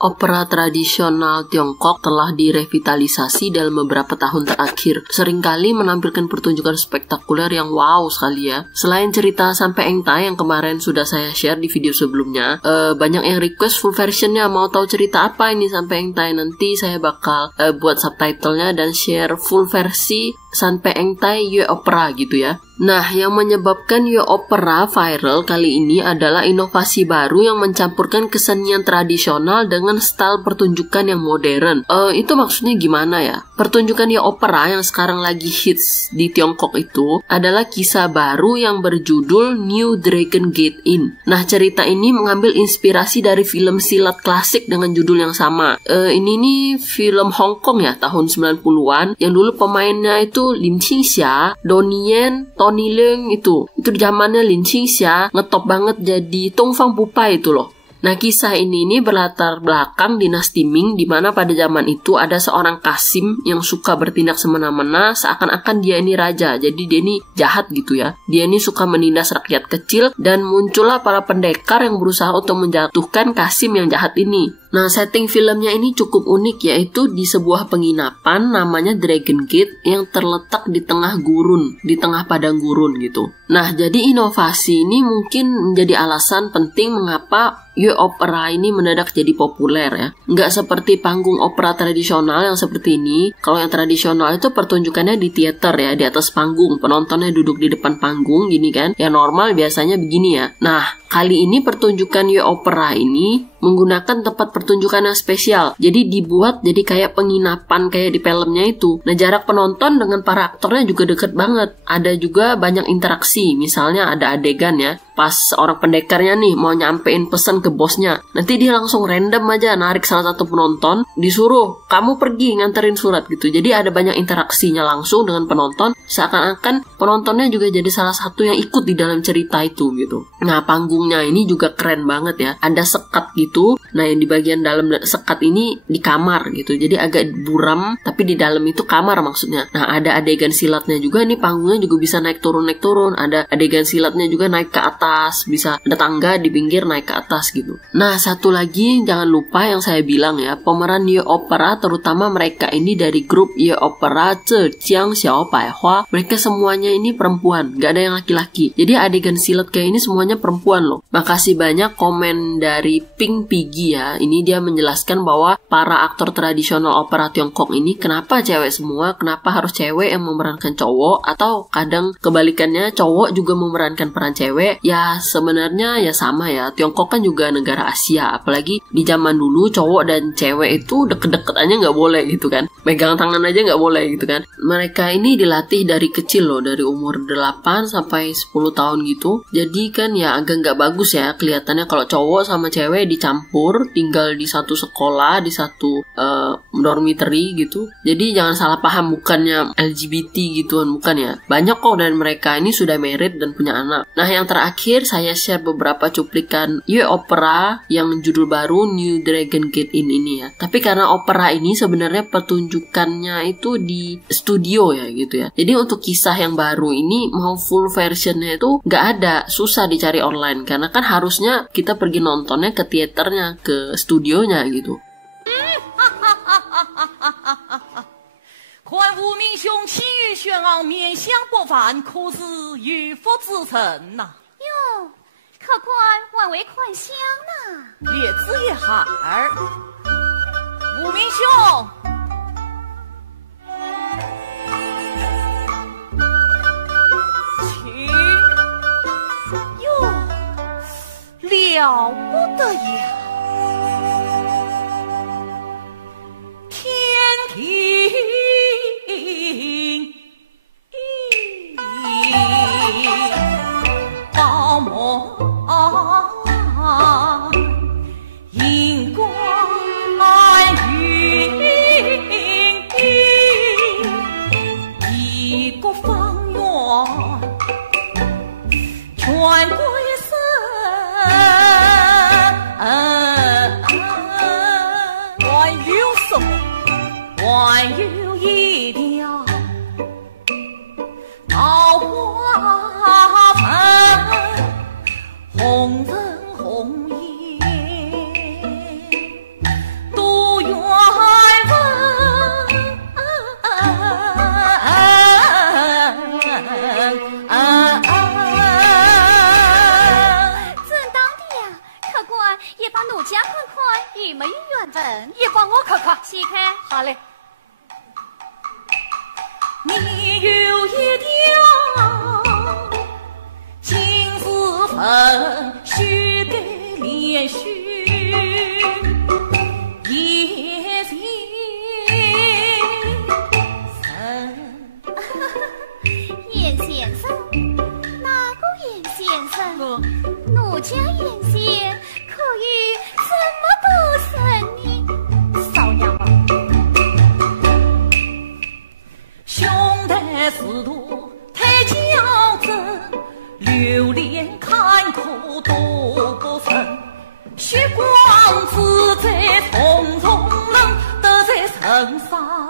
Opera tradisional Tiongkok telah direvitalisasi dalam beberapa tahun terakhir. Seringkali menampilkan pertunjukan spektakuler yang wow sekali ya. Selain cerita Sampai Eng Tai yang kemarin sudah saya share di video sebelumnya, banyak yang request full versionnya, mau tahu cerita apa ini Sampai Eng Tai. Nanti saya bakal buat subtitlenya dan share full versi Sampai Eng Tai Yue Opera gitu ya. Nah, yang menyebabkan Yue Opera viral kali ini adalah inovasi baru yang mencampurkan kesenian tradisional dengan style pertunjukan yang modern. Itu maksudnya gimana ya? Pertunjukan Yue Opera yang sekarang lagi hits di Tiongkok itu adalah kisah baru yang berjudul New Dragon Gate Inn. Nah, cerita ini mengambil inspirasi dari film silat klasik dengan judul yang sama. Ini nih film Hong Kong ya, tahun 90-an, yang dulu pemainnya itu Lim Qingxia, Donnie Yen, Tony Leung itu di zamannya Lin Qingxia ngetop banget jadi Tongfang Pupa itu loh. Nah, kisah ini berlatar belakang dinasti Ming, di mana pada zaman itu ada seorang Kasim yang suka bertindak semena-mena seakan-akan dia ini raja. Jadi dia ini jahat gitu ya. Dia ini suka menindas rakyat kecil dan muncullah para pendekar yang berusaha untuk menjatuhkan Kasim yang jahat ini. Nah, setting filmnya ini cukup unik, yaitu di sebuah penginapan namanya Dragon Gate yang terletak di tengah gurun, di tengah padang gurun gitu. Nah, jadi inovasi ini mungkin menjadi alasan penting mengapa Yue Opera ini mendadak jadi populer ya. Nggak seperti panggung opera tradisional yang seperti ini. Kalau yang tradisional itu pertunjukannya di teater ya, di atas panggung. Penontonnya duduk di depan panggung gini kan. Yang normal biasanya begini ya. Nah, kali ini pertunjukan Yue Opera ini menggunakan tempat pertunjukan yang spesial. Jadi dibuat jadi kayak penginapan kayak di filmnya itu. Nah, jarak penonton dengan para aktornya juga deket banget. Ada juga banyak interaksi. Misalnya ada adegan ya, pas orang pendekarnya nih mau nyampein pesan ke bosnya. Nanti dia langsung random aja narik salah satu penonton, disuruh kamu pergi nganterin surat gitu. Jadi ada banyak interaksinya langsung dengan penonton. Seakan-akan penontonnya juga jadi salah satu yang ikut di dalam cerita itu gitu. Nah, panggungnya ini juga keren banget ya. Ada sekat gitu. Nah, yang di bagian dalam sekat ini di kamar gitu. Jadi agak buram, tapi di dalam itu kamar maksudnya. Nah, ada adegan silatnya juga. Ini panggungnya juga bisa naik turun. Ada adegan silatnya juga naik ke atas. Bisa ada tangga di pinggir naik ke atas gitu. Nah, satu lagi jangan lupa yang saya bilang ya, pemeran Yue Opera terutama mereka ini dari grup Yue Opera Zhejiang Xiao Bai Hua, mereka semuanya ini perempuan, gak ada yang laki-laki. Jadi adegan silat kayak ini semuanya perempuan loh. Makasih banyak komen dari Pink Piggy ya. Ini dia menjelaskan bahwa para aktor tradisional opera Tiongkok ini kenapa cewek semua, kenapa harus cewek yang memerankan cowok, atau kadang kebalikannya cowok juga memerankan peran cewek. Ya sebenarnya ya sama ya, Tiongkok kan juga negara Asia, apalagi di zaman dulu cowok dan cewek itu deket-deket aja nggak boleh gitu kan, megang tangan aja nggak boleh gitu kan. Mereka ini dilatih dari kecil loh, dari umur 8 sampai 10 tahun gitu. Jadi kan ya agak nggak bagus ya kelihatannya kalau cowok sama cewek dicampur tinggal di satu sekolah, di satu dormitory gitu. Jadi jangan salah paham, bukannya LGBT gituan, bukan ya. Banyak kok dan mereka ini sudah married dan punya anak. Nah, yang terakhir saya share beberapa cuplikan Yue Opera yang judul baru New Dragon Gate Inn ini ya. Tapi karena opera ini sebenarnya pertunjukannya itu di studio ya gitu ya. Jadi untuk kisah yang baru ini mau full versionnya itu nggak ada, susah dicari online karena kan harusnya kita pergi nontonnya ke teaternya, ke studionya gitu. 看无名兄气宇轩昂，面相不凡，可是玉佛之臣呐。哟，可观万位款相呐。列子一孩儿，无名兄，请哟，了不得呀！天庭。与没有缘分？也帮我看看。细看。好嘞。你有一条情丝分许给连续。奴家眼线可以怎么不生呢？少娘吧，兄弟四度太较真，流连坎坷多不胜。血光之灾重重冷，得在身上。